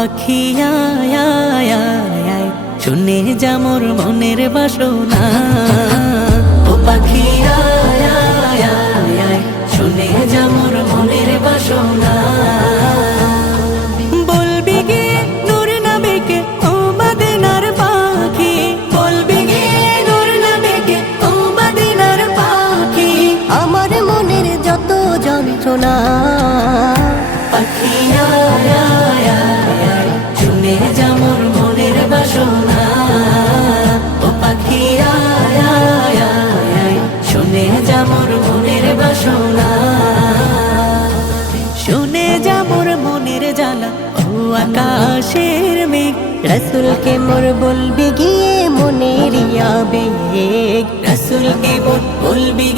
পাখি আয় আয় শুনে যামর মনের বাসনা। ও পাখি। আয় আয় আয় শুনে যামর মনের বাসনা যত মোর মনের বাসনা। শুনে যা মোর মনের জ্বালা, ও আকাশের মেঘ। রসুলকে মোর বলবি গিয়ে মনের বেগ রসুলকে বলবি